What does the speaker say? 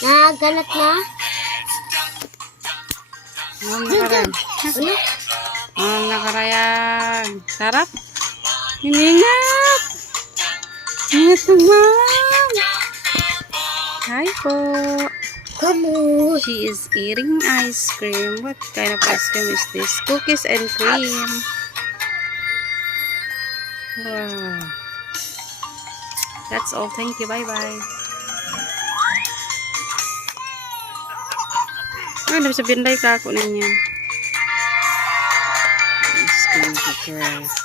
Nagalat na? Nakaraan. Ano? Nakaraan. Sarap. Hiningat. Ingat naman. Hi po. Kamu. She is eating ice cream. What kind of ice cream is this? Cookies and cream. Wow. That's all. Thank you. Bye-bye. Ano sabihin tayo kako na niya? Ice cream cookies.